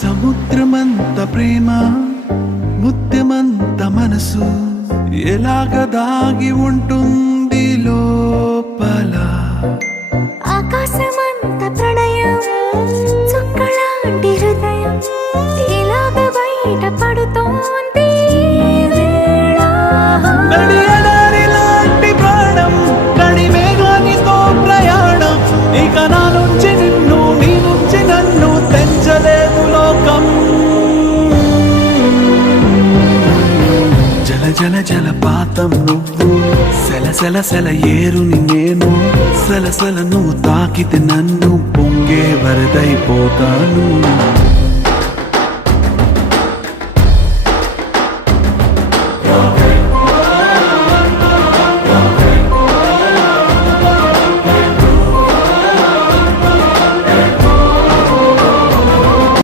సముద్రమంత ప్రేమ ముత్యమంత మనసు ఎలాగ దాగి ఉంటుంది లోపల. ఆకాశమంత ప్రణయం చుక్కలాంటి హృదయం ఇలాగ బయట పడుతోంది వేళ. నడియడారిలాంటి ప్రాణం నడిమేఘానితో ప్రయాణం ఇక నా నుంచి నిన్ను నీ నుంచి నన్ను తెంచలేదు లోకం. జల జల జలపాతం నువ్వు సెల సెల సెల ఏరుని నేను సలసల నువ్వు తాకితే నన్ను పొంగే వరదైపోతాను.